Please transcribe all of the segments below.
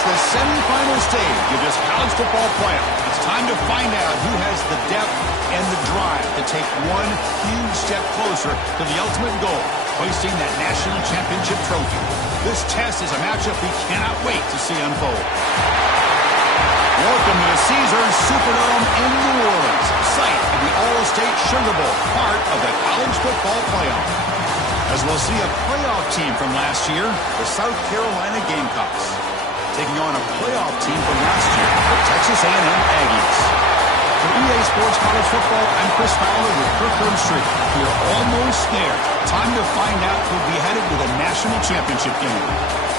It's the semifinal stage of this college football playoff. It's time to find out who has the depth and the drive to take one huge step closer to the ultimate goal, hoisting that national championship trophy. This test is a matchup we cannot wait to see unfold. Welcome to the Caesars Superdome in New Orleans, site of the All-State Sugar Bowl, part of the college football playoff. As we'll see a playoff team from last year, the South Carolina Gamecocks, taking on a playoff team from last year, the Texas A&M Aggies. For EA Sports College Football, I'm Chris Fowler with Kirk Herbstreit. We are almost there. Time to find out who'll be headed to the national championship game.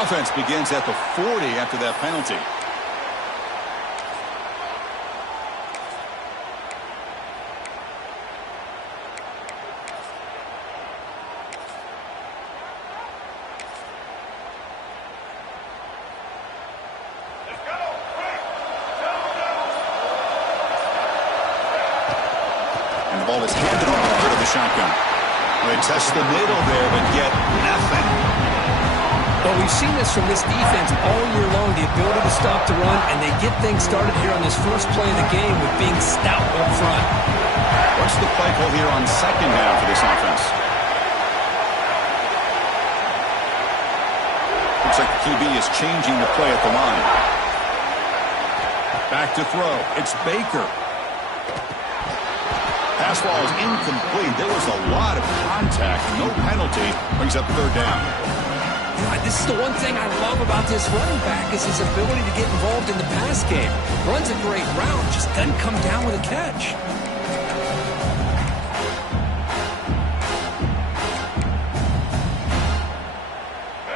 Offense begins at the 40 after that penalty. And the ball is handed off to the shotgun. They test the middle there, but get nothing. Well, we've seen this from this defense all year long, the ability to stop the run, and they get things started here on this first play of the game with being stout up front. What's the play call here on second down for this offense? Looks like the QB is changing the play at the line. Back to throw. It's Baker. Pass ball is incomplete. There was a lot of contact. No penalty. Brings up third down. This is the one thing I love about this running back is his ability to get involved in the pass game. Runs a great route, just doesn't come down with a catch.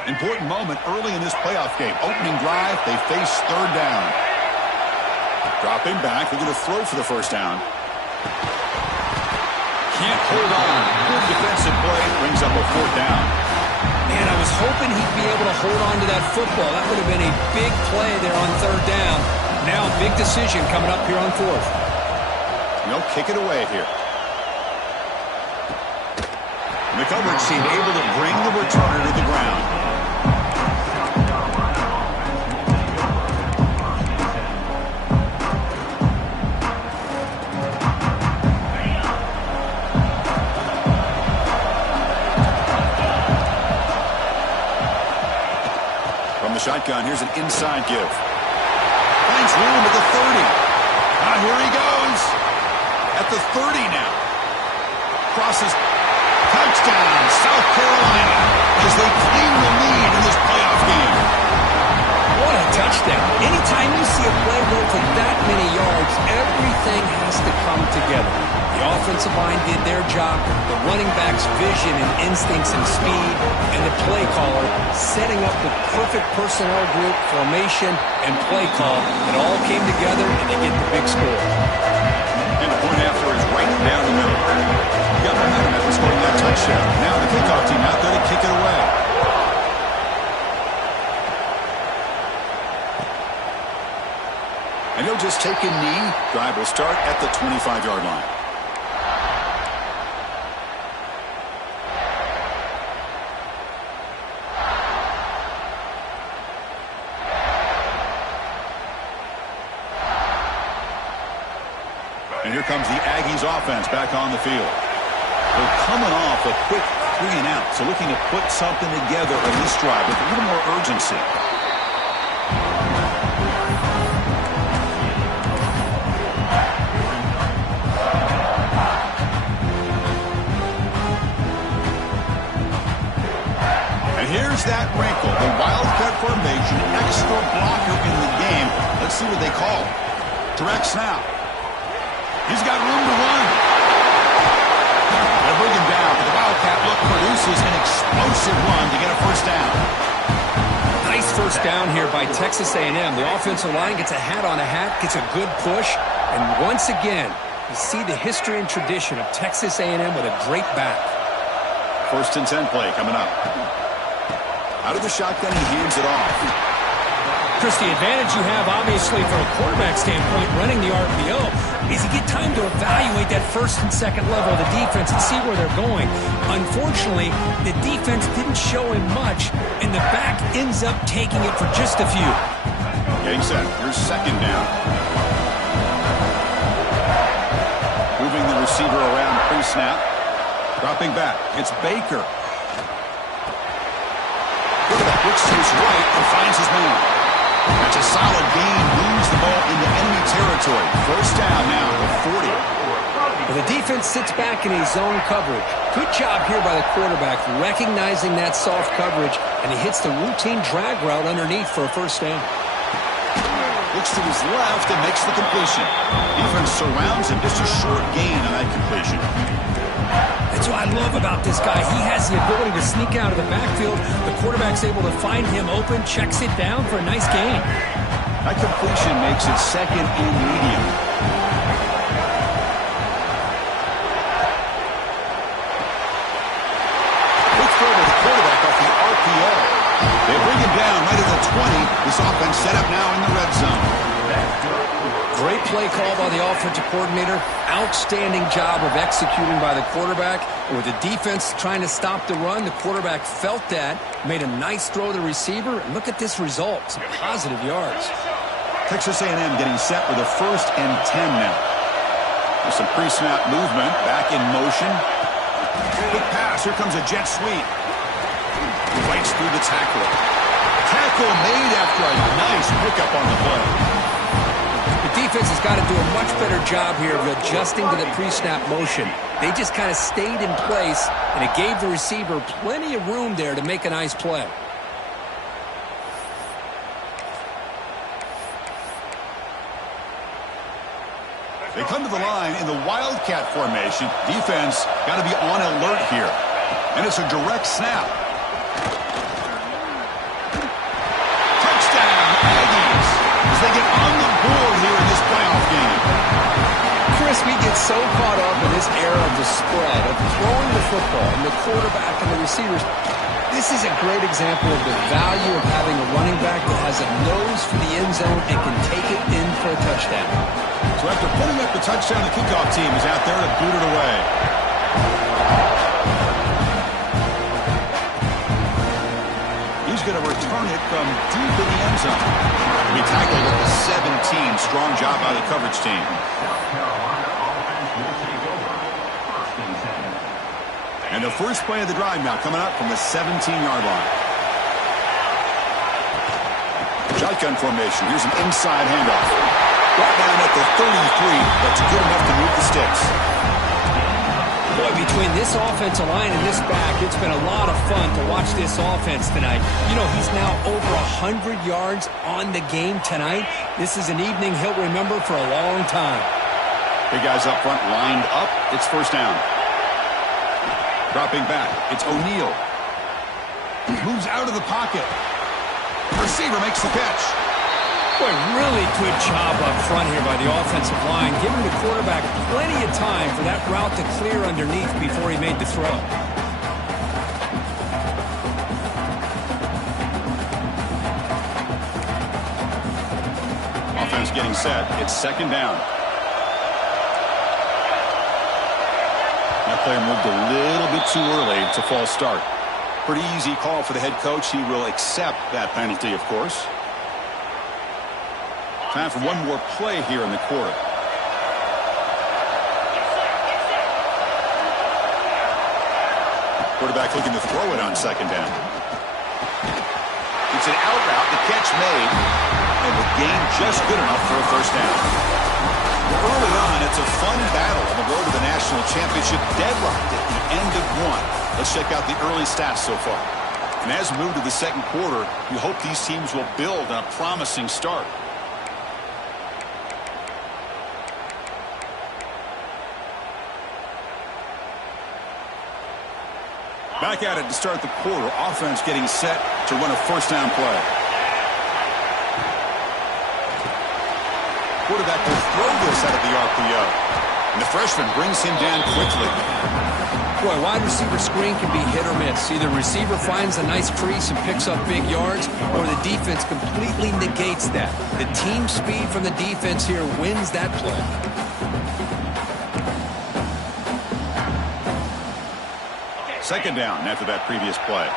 Important moment early in this playoff game. Opening drive, they face third down. Dropping back, they're going to throw for the first down. Can't hold on. Good defensive play, brings up a fourth down. Man, I was hoping he'd be able to hold on to that football. That would have been a big play there on third down. Now a big decision coming up here on fourth. No, kick it away here. The coverage team able to bring the returner to the ground. Shotgun, here's an inside give. Finds room at the 30. Here he goes. At the 30 now. Crosses. Touchdown, South Carolina, as they claim the lead in this playoff game. What a touchdown. Anytime you see a play go for that many yards, everything has to come together. The offensive line did their job, the running back's vision and instincts and speed, and the play caller setting up the perfect personnel group, formation, and play call. It all came together, and they get the big score. And the point after is right down the middle. You got momentum after scoring that touchdown. Now the kickoff team out there to kick it away. And he'll just take a knee. Drive will start at the 25-yard line. And here comes the Aggies offense back on the field. They're coming off a quick 3-and-out, so looking to put something together in this drive with a little more urgency. And here's that wrinkle, the wildcat formation, extra blocker in the game. Let's see what they call. Direct snap. He's got room to run. They'll bring him down, but the Wildcat look produces an explosive run to get a first down. Nice first down here by Texas A&M. The offensive line gets a hat on a hat, gets a good push, And once again, you see the history and tradition of Texas A&M with a great back. 1st and 10 play coming up. Out of the shotgun, he hands it off. Chris, the advantage you have, obviously, from a quarterback standpoint, running the RPO, is you get time to evaluate that 1st and 2nd level of the defense and see where they're going. Unfortunately, the defense didn't show him much, and the back ends up taking it for just a few. Getting set. Here's 2nd down. Moving the receiver around pre-snap. Dropping back. It's Baker. Quarterback looks to his right and finds his man. That's a solid gain. Moves the ball into enemy territory. 1st down now at 40. Well, the defense sits back in a zone coverage. Good job here by the quarterback recognizing that soft coverage, and he hits the routine drag route underneath for a 1st down. Looks to his left and makes the completion. Defense surrounds him. Just a short gain on that completion. That's what I love about this guy. He has the ability to sneak out of the backfield. The quarterback's able to find him open, checks it down for a nice gain. That completion makes it 2nd and medium. Quick throw to the quarterback off the RPO. They bring him down right at the 20. This offense set up now in the red zone. Great play call by the offensive coordinator. Outstanding job of executing by the quarterback. And with the defense trying to stop the run, the quarterback felt that, made a nice throw to the receiver, and look at this result. Some positive yards. Texas A&M getting set with a 1st and 10 now. There's some pre-snap movement. Back in motion. Quick pass. Here comes a jet sweep. He fights through the tackle. Tackle made after a nice pickup on the play. The defense has got to do a much better job here of adjusting to the pre-snap motion. They just kind of stayed in place, and it gave the receiver plenty of room there to make a nice play. They come to the line in the Wildcat formation. Defense got to be on alert here. And it's a direct snap. Touchdown, Aggies, as they get on the board here in this playoff game. Chris, we get so caught up in this era of the spread, of throwing the football, and the quarterback and the receivers. This is a great example of the value of having a running back that has a nose for the end zone and can take it in for a touchdown. So after putting up the touchdown, the kickoff team is out there to boot it away. He's going to return it from deep in the end zone. He tackled at the 17. Strong job by the coverage team. And the first play of the drive now coming up from the 17-yard line. Shotgun formation. Here's an inside handoff. Brought down at the 33. That's good enough to move the sticks. Boy, between this offensive line and this back, it's been a lot of fun to watch this offense tonight. You know, he's now over 100 yards on the game tonight. This is an evening he'll remember for a long time. Big guys up front lined up. It's first down. Dropping back. It's O'Neal. Moves out of the pocket. Receiver makes the catch. Boy, really good job up front here by the offensive line, giving the quarterback plenty of time for that route to clear underneath before he made the throw. Offense getting set. It's second down. That player moved a little bit too early. It's a false start. Pretty easy call for the head coach. He will accept that penalty, of course. Time for one more play here in the quarter. Quarterback looking to throw it on second down. It's an out route. The catch made. And the gain just good enough for a first down. Early on, it's a fun battle on the road to the national championship. Deadlocked at the end of one. Let's check out the early stats so far. And as we move to the second quarter, we hope these teams will build on a promising start. Back at it to start the quarter. Offense getting set to run a first down play. Quarterback will throw this out of the RPO. And the freshman brings him down quickly. Boy, wide receiver screen can be hit or miss. Either receiver finds a nice crease and picks up big yards, or the defense completely negates that. The team speed from the defense here wins that play. Second down after that previous play.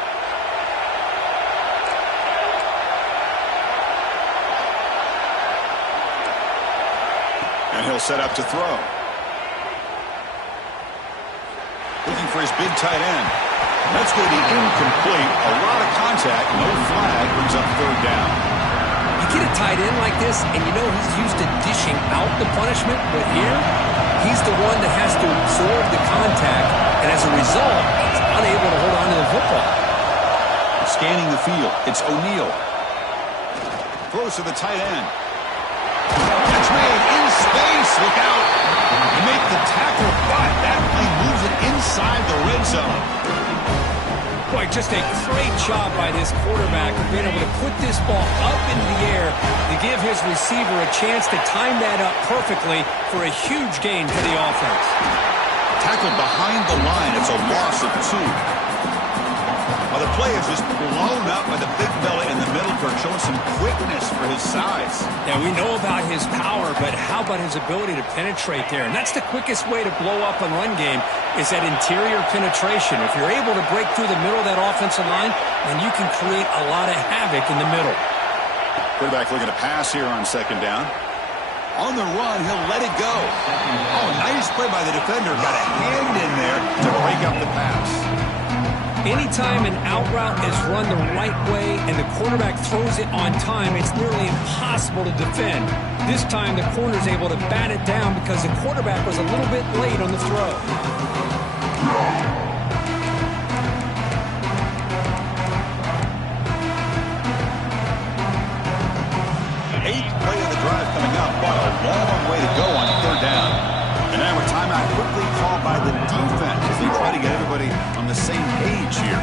And he'll set up to throw. Looking for his big tight end. That's going to be incomplete. A lot of contact. No flag. Brings up third down. You get a tight end like this, and you know he's used to dishing out the punishment, but here, he's the one that has to absorb the contact, and as a result, he's unable to hold on to the football. Scanning the field. It's O'Neal. Throws to the tight end. Catch made in space. Look out. You make the tackle, but that play moves it inside the red zone. Boy, just a great job by this quarterback of being able to put this ball up in the air to give his receiver a chance to time that up perfectly for a huge gain for the offense. Tackled behind the line. It's a loss of 2. Well, the play is just blown up by the big fella in the middle, Kirk, showing some quickness for his size. Yeah, we know about his power, but how about his ability to penetrate there? And that's the quickest way to blow up a run game is that interior penetration. If you're able to break through the middle of that offensive line, then you can create a lot of havoc in the middle. Quarterback looking to pass here on second down. On the run, he'll let it go. Oh, nice play by the defender. Got a hand in there to break up the pass. Anytime an out route is run the right way and the quarterback throws it on time, it's nearly impossible to defend. This time, the corner is able to bat it down because the quarterback was a little bit late on the throw. Eighth play of the drive coming up, but a long way to go on third down. And now a timeout quickly called by the defense as they try to get everybody on the same page here.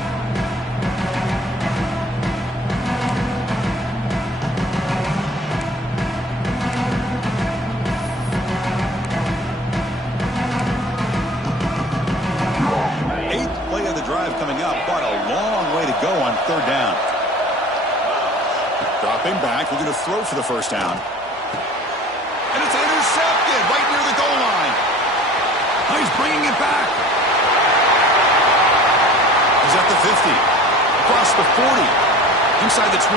Eighth play of the drive coming up, but a long way to go on third down. Dropping back, looking to throw for the first down. And it's intercepted right near the goal line. Oh, he's bringing it back. He's at the 50. Across the 40. Inside the 20.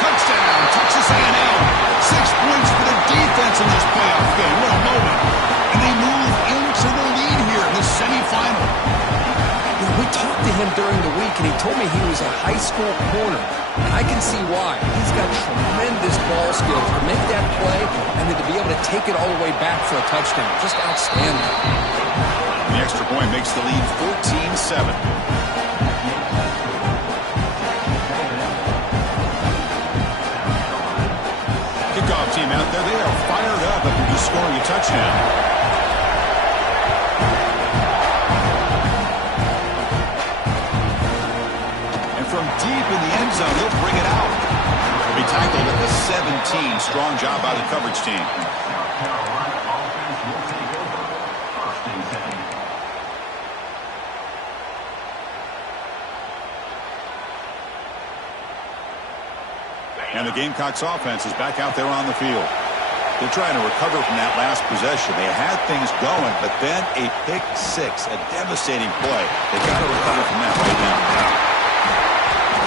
Touchdown, Texas A&M. 6 points for the defense in this playoff game. What a moment. And they move into the lead here in the semifinal. We talked to him during the week, and he told me he was a high school corner. And I can see why. He's got tremendous ball skills to make that play and then to be able to take it all the way back for a touchdown. Just outstanding. The extra point makes the lead 14-7. Kickoff team out there. They are fired up after just scoring a touchdown. From deep in the end zone, he'll bring it out. He'll be tackled at the 17. Strong job by the coverage team. And the Gamecocks offense is back out there on the field. They're trying to recover from that last possession. They had things going, but then a pick six, a devastating play. They got to recover from that right now.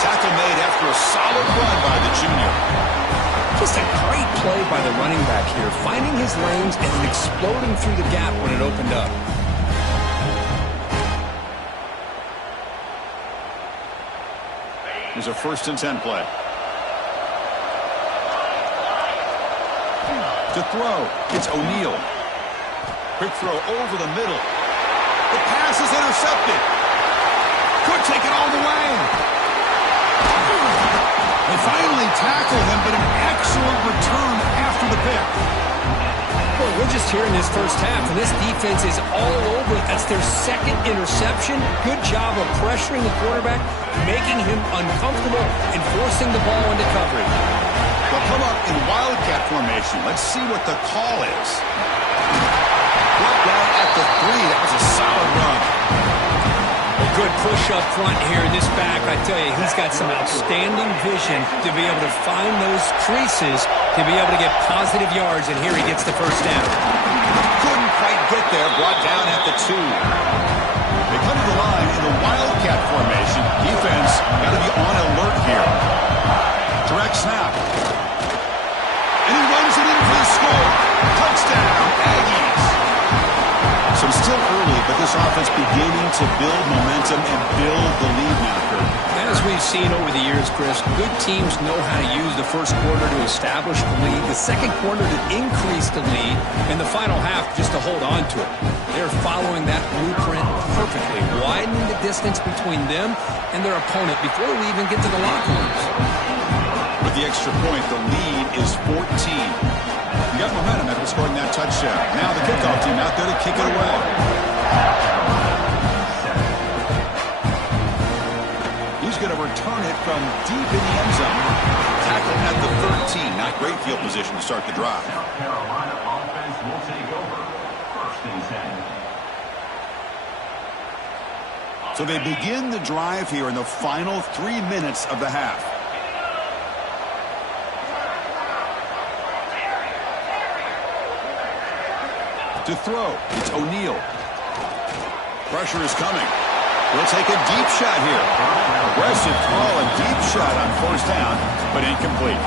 Tackle made after a solid run by the junior. Just a great play by the running back here, finding his lanes and then exploding through the gap when it opened up. Here's a 1st and 10 play. To throw, it's O'Neal. Quick throw over the middle. The pass is intercepted. Could take it all the way. They finally tackle him, but an excellent return after the pick. Well, we're just here in this first half, and this defense is all over it. That's their second interception. Good job of pressuring the quarterback, making him uncomfortable, and forcing the ball into coverage. They'll come up in wildcat formation. Let's see what the call is. Brought down at the 3. That was a solid run. A good push up front here. This back, I tell you, he's got some outstanding vision to be able to find those creases to be able to get positive yards, and here he gets the first down. Couldn't quite get there. Brought down at the 2. They come to the line in the wildcat formation. Defense got to be on alert here. Direct snap. And he runs it in for the score. Touchdown, Aggies. So it's still early, but this offense beginning to build momentum and build the lead now, Kurt. As we've seen over the years, Chris, good teams know how to use the first quarter to establish the lead, the second quarter to increase the lead, and the final half just to hold on to it. They're following that blueprint perfectly, widening the distance between them and their opponent before we even get to the locker rooms. With the extra point, the lead is 14. You got momentum after scoring that touchdown. Now the kickoff team out there to kick it away. He's going to return it from deep in the end zone. Tackled at the 13. Not great field position to start the drive. South Carolina offense will take over. First and 10. So they begin the drive here in the final 3 minutes of the half. To throw, it's O'Neal. Pressure is coming. He'll take a deep shot here. Aggressive call, a deep shot on first down, but incomplete.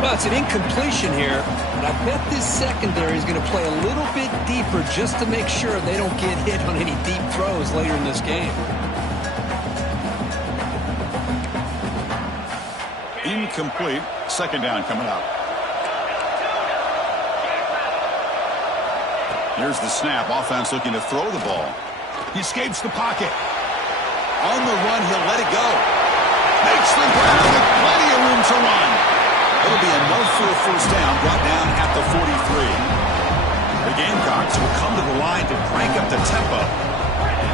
Well, it's an incompletion here, but I bet this secondary is going to play a little bit deeper just to make sure they don't get hit on any deep throws later in this game. Incomplete. Second down coming up. Here's the snap. Offense looking to throw the ball. He escapes the pocket. On the run, he'll let it go. Makes the ground with plenty of room to run. It'll be enough for a first down, brought down at the 43. The Gamecocks will come to the line to crank up the tempo.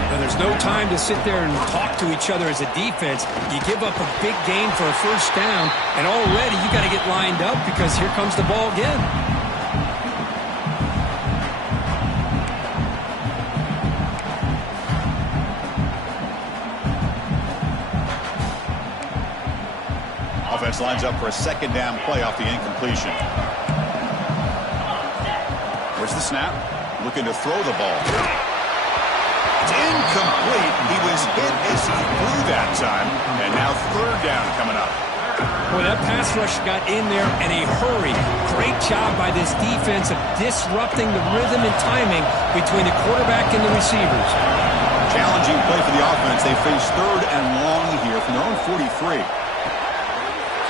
Now, there's no time to sit there and talk to each other as a defense. You give up a big gain for a first down, and already you got to get lined up because here comes the ball again. Offense lines up for a second down play off the incompletion. Where's the snap? Looking to throw the ball. It's incomplete. He was hit as he threw that time. And now third down coming up. Boy, that pass rush got in there in a hurry. Great job by this defense of disrupting the rhythm and timing between the quarterback and the receivers. Challenging play for the offense. They face third and long here from their own 43.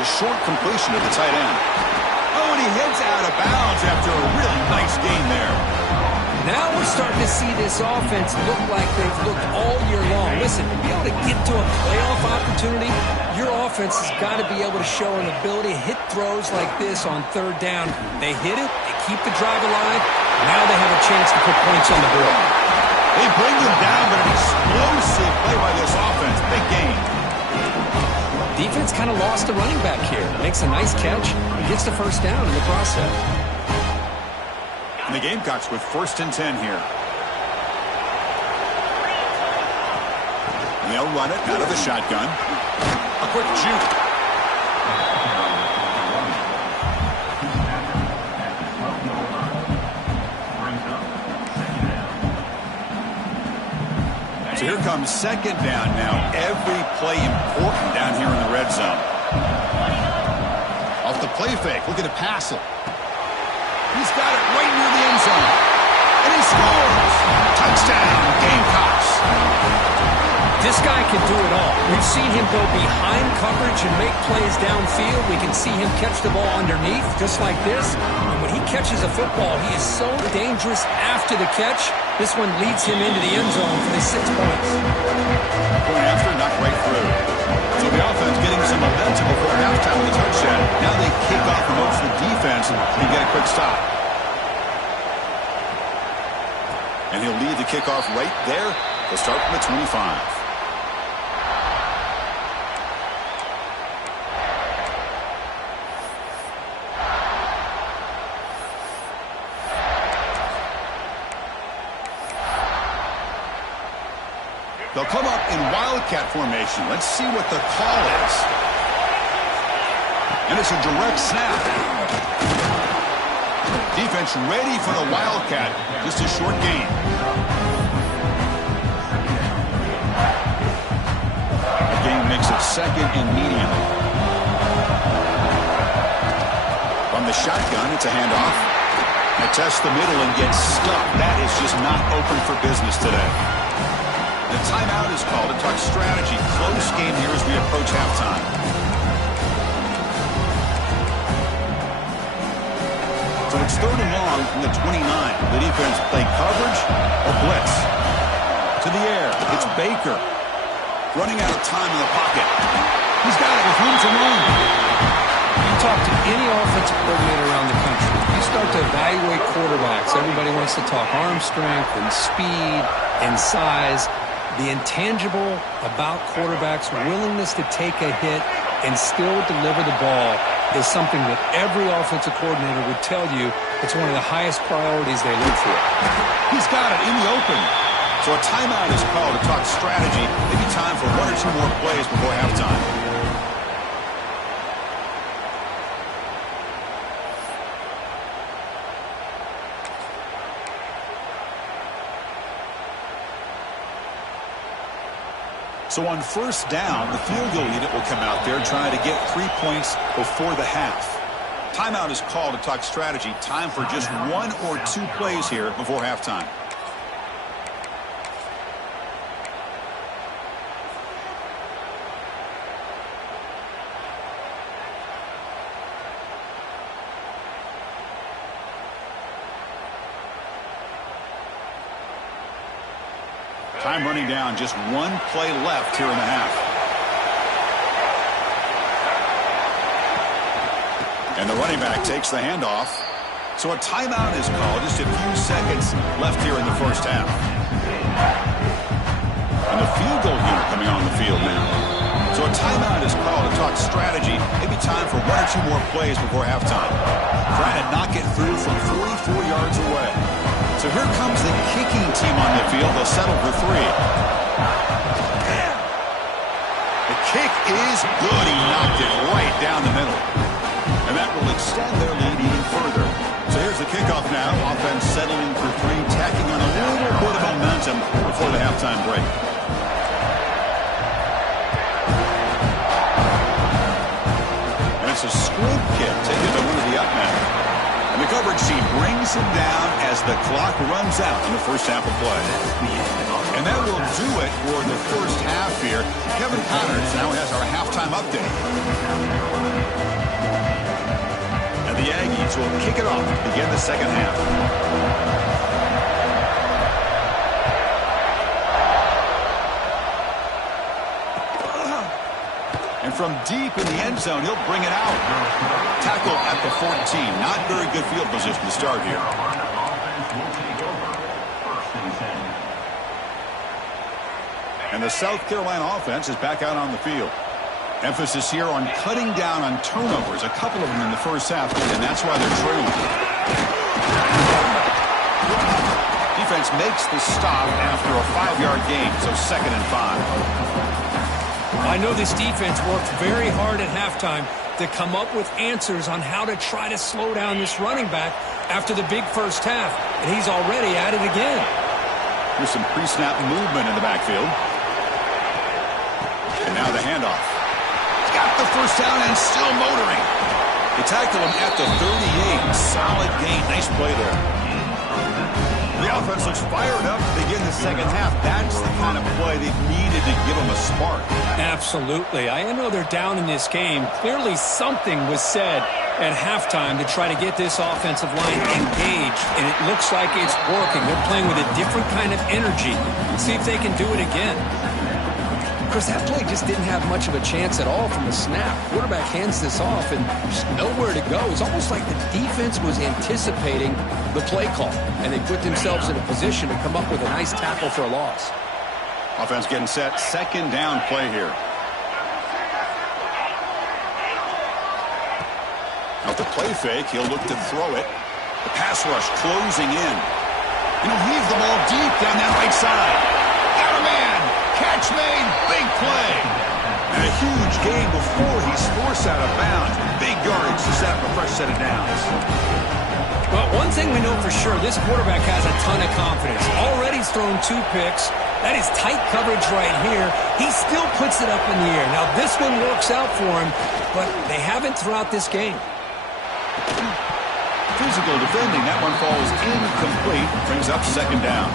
A short completion to the tight end. Oh, and he heads out of bounds after a really nice gain there. Now we're starting to see this offense look like they've looked all year long. Listen, to be able to get to a playoff opportunity, your offense has got to be able to show an ability to hit throws like this on third down. They hit it, they keep the drive alive. Now they have a chance to put points on the board. They bring them down, but an explosive play by this offense. Big gain. Defense kind of lost the running back here. Makes a nice catch and gets the first down in the process. And the Gamecocks with first and 10 here. And they'll run it out of the shotgun. A quick juke. So here comes second down now. Every play important down here in the red zone. Off the play fake, looking to pass it. He's got it right near the end zone. And he scores! Touchdown, Gamecocks! This guy can do it all. We've seen him go behind coverage and make plays downfield. We can see him catch the ball underneath, just like this. And when he catches a football, he is so dangerous after the catch. This one leads him into the end zone for the 6 points. Point after, knocked right through. So the offense getting some momentum before halftime with a touchdown. Now they kick off the most of the defense and get a quick stop. And he'll lead the kickoff right there. They'll start from the 25. They'll come up in wildcat formation. Let's see what the call is. And it's a direct snap. Defense ready for the wildcat. Just a short gain. The game makes it second and medium. From the shotgun, it's a handoff. They test the middle and get stuck. That is just not open for business today. The timeout is called to talk strategy. Close game here as we approach halftime. So it's 3rd and long from the 29. The defense play coverage or blitz. To the air. It's Baker. Running out of time in the pocket. He's got it with room to run. You talk to any offensive coordinator around the country, you start to evaluate quarterbacks. Everybody wants to talk arm strength and speed and size. The intangible about quarterbacks' willingness to take a hit and still deliver the ball is something that every offensive coordinator would tell you it's one of the highest priorities they look for. He's got it in the open. So a timeout is called to talk strategy. Maybe time for 1 or 2 more plays before halftime. So on 1st down, the field goal unit will come out there trying to get 3 points before the half. Timeout is called to talk strategy. Time for just 1 or 2 plays here before halftime. Time running down, just 1 play left here in the half. And the running back takes the handoff. So a timeout is called, just a few seconds left here in the first half. And the field goal unit coming on the field now. So a timeout is called to talk strategy. Maybe time for 1 or 2 more plays before halftime. Trying to knock it through from 44 yards away. So here comes the kicking team on the field. They'll settle for 3. The kick is good. He knocked it right down the middle. And that will extend their lead even further. So here's the kickoff now. Offense settling for 3, tacking on a little bit of momentum before the halftime break. And it's a squib kick taken by one of the up men. And the coverage team brings him down as the clock runs out in the first half of play. And that will do it for the first half here. Kevin Connors now has our halftime update. And the Aggies will kick it off to begin the second half. And from deep in the end zone, he'll bring it out. Tackle at the 14. Not very good field position to start here. And the South Carolina offense is back out on the field. Emphasis here on cutting down on turnovers. A couple of them in the first half, and that's why they're trailing. Defense makes the stop after a 5-yard gain, so 2nd and 5. I know this defense worked very hard at halftime to come up with answers on how to try to slow down this running back after the big first half, and he's already at it again. Here's some pre-snap movement in the backfield. And now the handoff. He's got the first down and still motoring. They tackle him at the 38. Solid gain. Nice play there. The offense looks fired up to begin the second half. That's the kind of play they needed to give them a spark. Absolutely. I know they're down in this game. Clearly something was said at halftime to try to get this offensive line engaged, and it looks like it's working. They're playing with a different kind of energy. Let's see if they can do it again. Chris, that play just didn't have much of a chance at all from the snap. Quarterback hands this off and just nowhere to go. It's almost like the defense was anticipating the play call, and they put themselves in a position to come up with a nice tackle for a loss. Offense getting set. 2nd down play here. Out the play fake, he'll look to throw it. The pass rush closing in. And he'll heave the ball deep down that right side. Got a man. Catch made. Big play. And a huge gain before he's forced out of bounds. Big yardage to set up a fresh set of downs. Well, one thing we know for sure, this quarterback has a ton of confidence. Already he's thrown 2 picks. That is tight coverage right here. He still puts it up in the air. Now, this one works out for him, but they haven't throughout this game. Physical defending. That one falls incomplete. Brings up second down.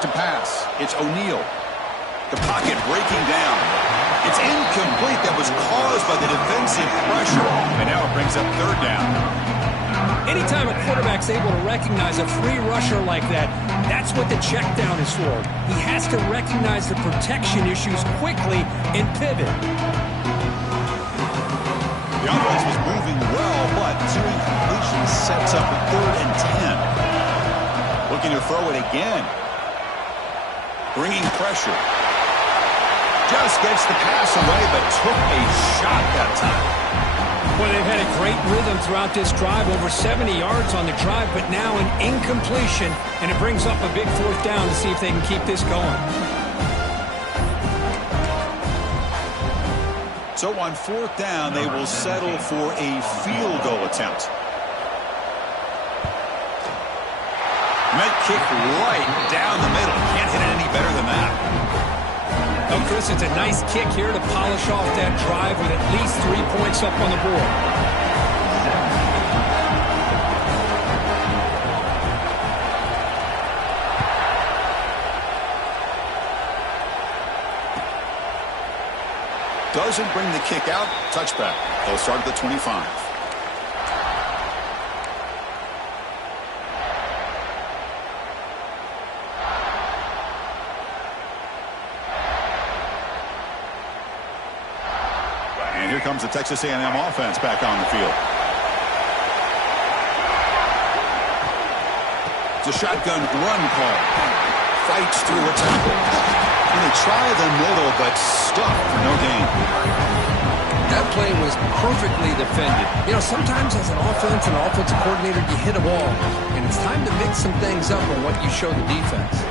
To pass. It's O'Neal. The pocket breaking down. It's incomplete. That was caused by the defensive pressure. And now it brings up third down. Anytime a quarterback's able to recognize a free rusher like that, that's what the check down is for. He has to recognize the protection issues quickly and pivot. The offense was moving well, but 2 incompletions sets up a 3rd and 10. Looking to throw it again. Bringing pressure. Just gets the pass away, but took a shot that time. Well, they've had a great rhythm throughout this drive, over 70 yards on the drive, but now an incompletion, and it brings up a big 4th down to see if they can keep this going. So on 4th down, they will settle for a field goal attempt. Met kick right down the middle. Can't hit it any better than that. Oh, Chris, it's a nice kick here to polish off that drive with at least 3 points up on the board. Doesn't bring the kick out. Touchback. They'll start at the 25. Here comes the Texas A&M offense back on the field. It's a shotgun run call. Fights through a tackle. And they try the middle, but stuck for no gain. That play was perfectly defended. You know, sometimes as an offensive coordinator, you hit a wall. And it's time to mix some things up on what you show the defense.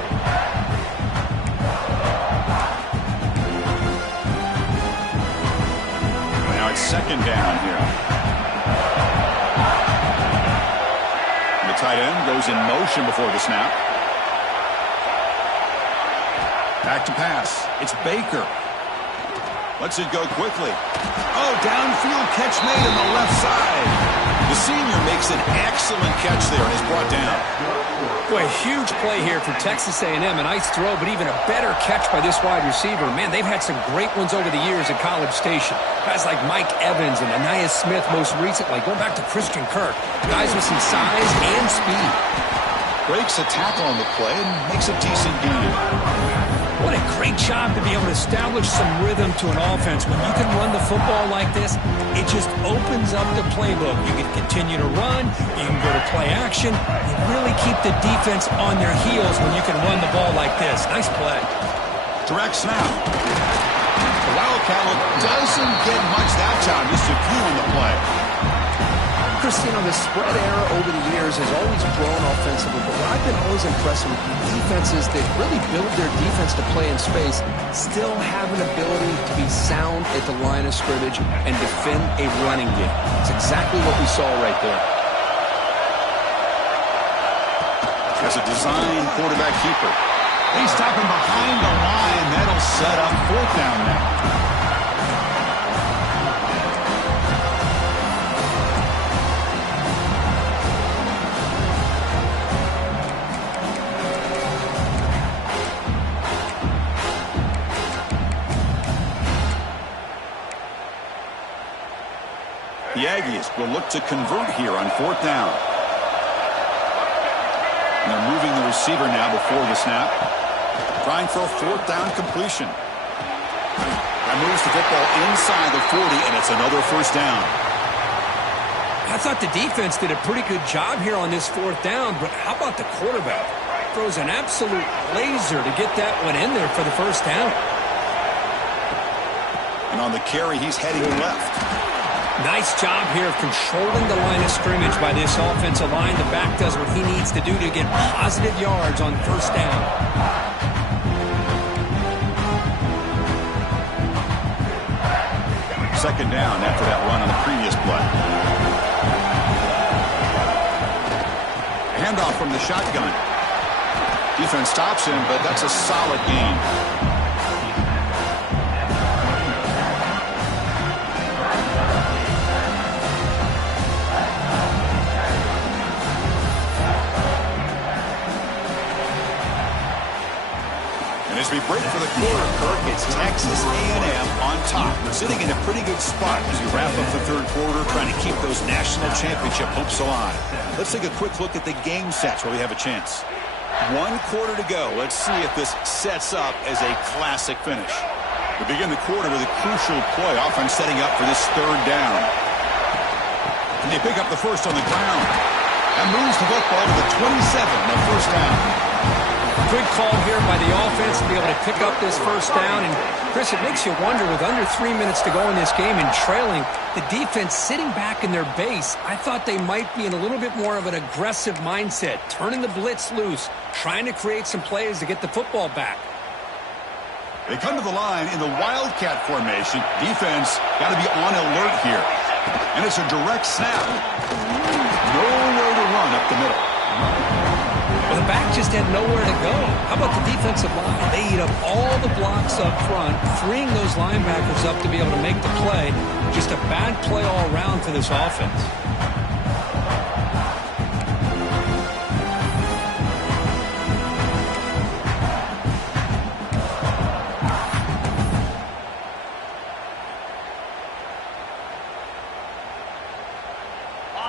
Second down here. The tight end goes in motion before the snap. Back to pass. It's Baker. Lets it go quickly. Oh, downfield catch made on the left side. The senior makes an excellent catch there and is brought down. Boy, a huge play here for Texas A&M. A nice throw, but even a better catch by this wide receiver. Man, they've had some great ones over the years at College Station. Guys like Mike Evans and Anais Smith most recently. Going back to Christian Kirk. Guys with some size and speed. Breaks a tackle on the play and makes a decent gain. What a great job to be able to establish some rhythm to an offense. When you can run the football like this, it just opens up the playbook. You can continue to run, you can go to play action, and really keep the defense on their heels when you can run the ball like this. Nice play. Direct snap. The Wildcat doesn't get much that time, just a few on the play. Christine, the spread era over the years has always grown offensively, but what I've been always impressed with defenses that really build their defense to play in space still have an ability to be sound at the line of scrimmage and defend a running game. It's exactly what we saw right there. As a design quarterback keeper. He's stopping behind the line. That'll set up 4th down now. The Aggies will look to convert here on 4th down. And they're moving the receiver now before the snap. Trying for a 4th down completion. That moves the football inside the 40, and it's another 1st down. I thought the defense did a pretty good job here on this 4th down, but how about the quarterback? throws an absolute laser to get that one in there for the first down. And on the carry, he's heading left. Nice job here of controlling the line of scrimmage by this offensive line. The back does what he needs to do to get positive yards on first down. Second down after that run on the previous play. Handoff from the shotgun. Defense stops him, but that's a solid gain. As we break for the quarter, Kirk, it's Texas A&M on top. They're sitting in a pretty good spot as we wrap up the third quarter, trying to keep those national championship hopes alive. Let's take a quick look at the game sets where we have a chance. 1 quarter to go. Let's see if this sets up as a classic finish. We begin the quarter with a crucial play, offense setting up for this third down. And they pick up the first on the ground. And moves the football to the 27, the first down. Good call here by the offense to be able to pick up this first down. And, Chris, it makes you wonder, with under 3 minutes to go in this game and trailing, the defense sitting back in their base, I thought they might be in a little bit more of an aggressive mindset, turning the blitz loose, trying to create some plays to get the football back. They come to the line in the Wildcat formation. Defense got to be on alert here. And it's a direct snap. Nowhere to run up the middle. Well, the back just had nowhere to go. How about the defensive line? They eat up all the blocks up front, freeing those linebackers up to be able to make the play. Just a bad play all around for this offense.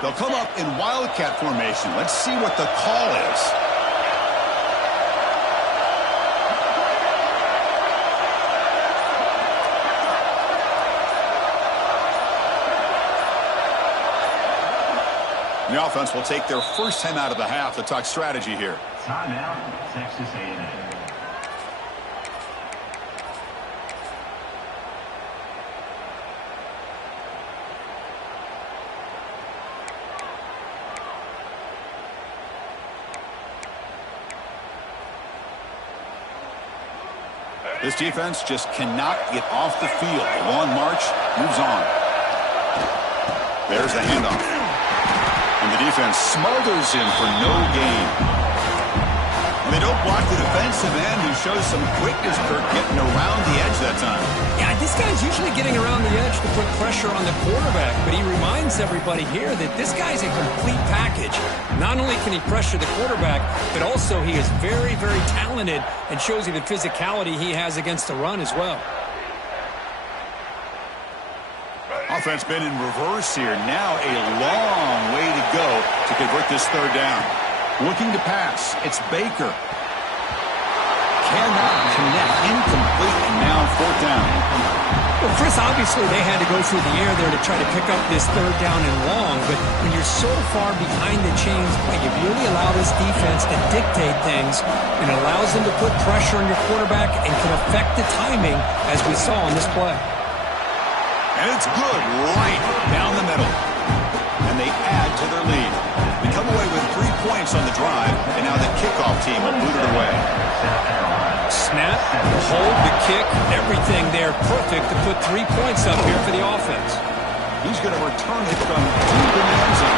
They'll come up in Wildcat formation. Let's see what the call is. The offense will take their first time out of the half to talk strategy here. Timeout, Texas A&M. This defense just cannot get off the field. The long march moves on. There's the handoff. And the defense smothers him for no gain. And they don't block the defensive end, who shows some quickness, Kirk, getting around the edge that time. Yeah, this guy's usually getting around the edge to put pressure on the quarterback, but he reminds everybody here that this guy's a complete package. Not only can he pressure the quarterback, but also he is very, very talented and shows you the physicality he has against the run as well. Offense been in reverse here. Now a long way to go to convert this third down. Looking to pass. It's Baker. Cannot connect. Incomplete, and now fourth down. Well, Chris, obviously they had to go through the air there to try to pick up this third down and long, but when you're so far behind the chains, you really allow this defense to dictate things, and it allows them to put pressure on your quarterback and can affect the timing, as we saw on this play. And it's good right down the middle. And they add to their lead. They come away with 3 points on the drive, and now the kickoff team will boot it away. Snap, the hold, the kick, everything there perfect to put 3 points up here for the offense. He's going to return it from deep in the end zone.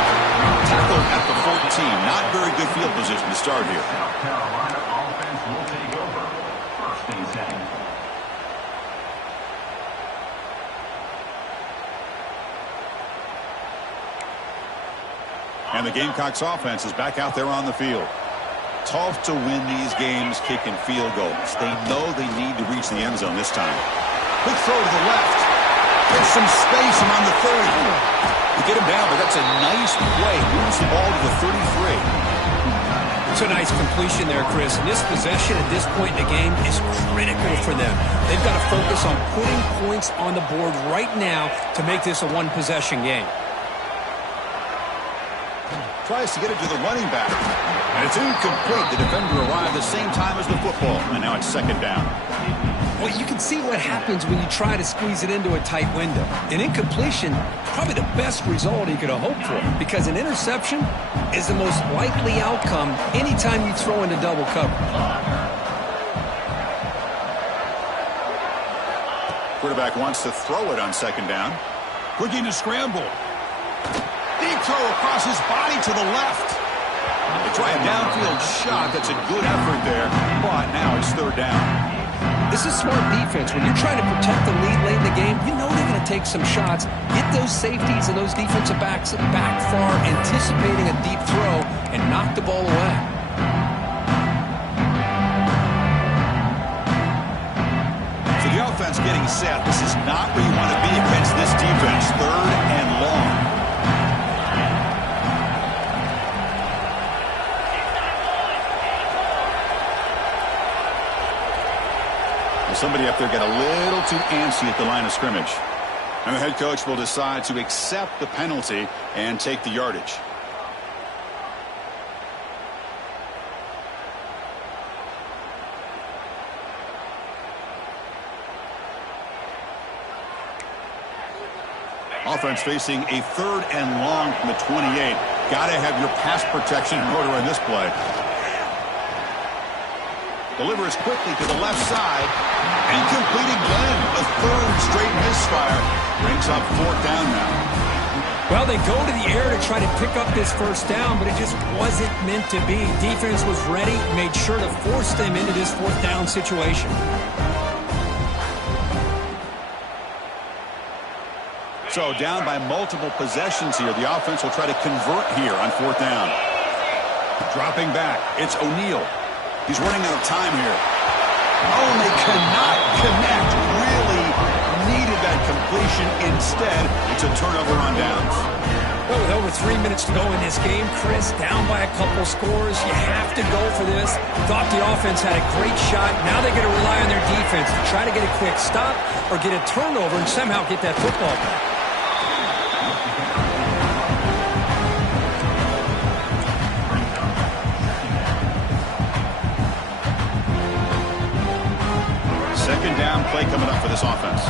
Tackled at the 14. Not very good field position to start here. South Carolina offense will take over. First and 10. And the Gamecocks offense is back out there on the field. Tough to win these games kicking field goals. They know they need to reach the end zone this time. Quick throw to the left. Gets some space around the 30. You get him down, but that's a nice play. Moves the ball to the 33. It's a nice completion there, Chris. And this possession at this point in the game is critical for them. They've got to focus on putting points on the board right now to make this a one-possession game. Tries to get it to the running back. And it's incomplete. The defender arrived the same time as the football, and now it's second down. Well, you can see what happens when you try to squeeze it into a tight window. An incompletion is probably the best result you could have hoped for, because an interception is the most likely outcome anytime you throw into double coverage. Quarterback wants to throw it on second down. Looking to scramble. Deep throw across his body to the left. They try a downfield shot. That's a good effort there, but now it's third down. This is smart defense. When you're trying to protect the lead late in the game, you know they're going to take some shots, get those safeties and those defensive backs back far, anticipating a deep throw, and knock the ball away. So the offense getting set. This is not where you want to be against this defense. Third and long. Somebody up there got a little too antsy at the line of scrimmage. And the head coach will decide to accept the penalty and take the yardage. Offense facing a third and long from the 28. Got to have your pass protection in order in this play. Delivers quickly to the left side. Incomplete again. A third straight misfire. Brings up fourth down now. Well, they go to the air to try to pick up this first down, but it just wasn't meant to be. Defense was ready, made sure to force them into this fourth down situation. So down by multiple possessions here. The offense will try to convert here on fourth down. Dropping back. It's O'Neal. He's running out of time here. Oh, and they cannot connect. Really needed that completion. Instead, it's a turnover on downs. Well, with over 3 minutes to go in this game, Chris, down by a couple scores, you have to go for this. Thought the offense had a great shot. Now they're going to rely on their defense to try to get a quick stop or get a turnover and somehow get that football back. Second down play coming up for this offense.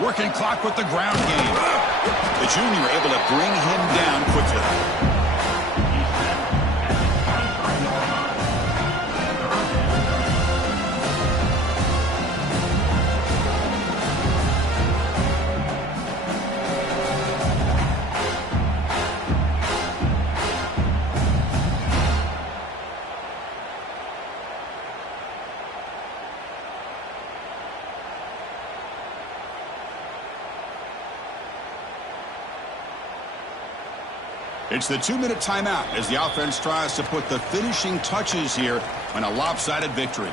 Working clock with the ground game. The junior able to bring him down quickly. It's the 2-minute timeout as the offense tries to put the finishing touches here on a lopsided victory.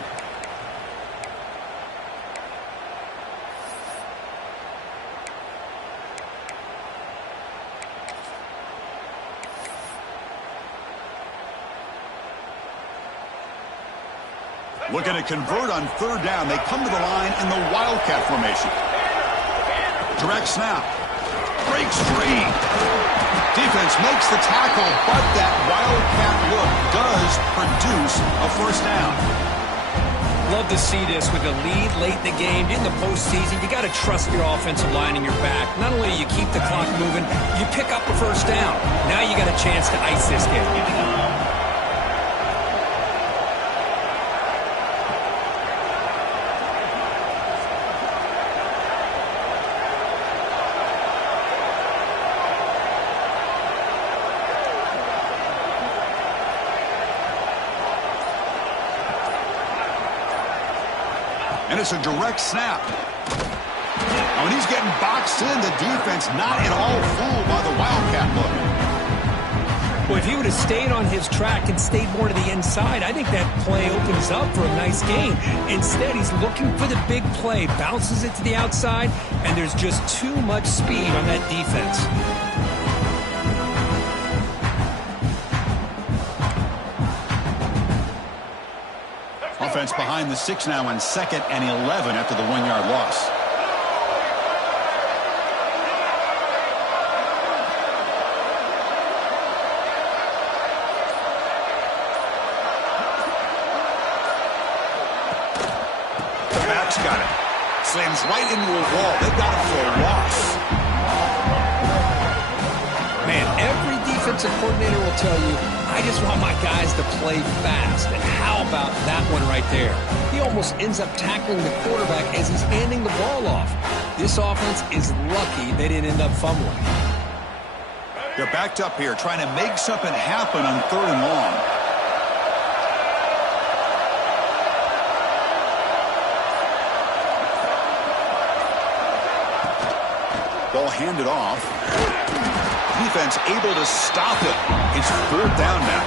Looking to convert on third down. They come to the line in the Wildcat formation. Direct snap. Breaks free. Defense makes the tackle, but that Wildcat look does produce a first down. Love to see this with a lead late in the game. In the postseason, you got to trust your offensive line in your back. Not only do you keep the clock moving, you pick up a first down. Now you got a chance to ice this game. And it's a direct snap. Oh, and he's getting boxed in. The defense not at all fooled by the Wildcat look. Well, if he would have stayed on his track and stayed more to the inside, I think that play opens up for a nice game. Instead, he's looking for the big play, bounces it to the outside, and there's just too much speed on that defense. defense behind the 6 now on 2nd and 11 after the 1-yard loss. The back's got it. Slams right into a wall. They got him for a loss. Man, every defensive coordinator will tell you, I just want my guys to play fast. And how about that one right there? He almost ends up tackling the quarterback as he's handing the ball off. This offense is lucky they didn't end up fumbling. They're backed up here trying to make something happen on 3rd and long. Ball handed off. Defense able to stop it. It's 4th down now.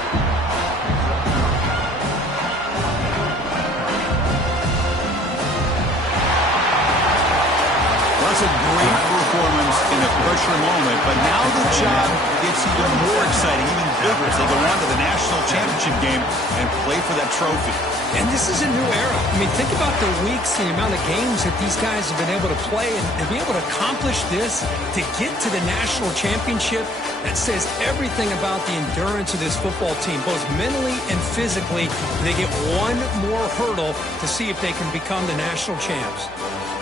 That's a great performance in a pressure moment, but now the job gets even more exciting, even bigger as they go on to the national championship game and play for that trophy. And this is a new era. I mean, think about the weeks and the amount of games that these guys have been able to play and be able to accomplish this, to get to the national championship. That says everything about the endurance of this football team, both mentally and physically. They get one more hurdle to see if they can become the national champs.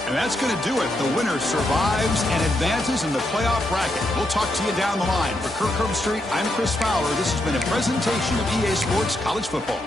And that's going to do it. The winner survives and advances in the playoff bracket. We'll talk to you down the line. For Kirk Herbstreit, I'm Chris Fowler. This has been a presentation of EA Sports College Football.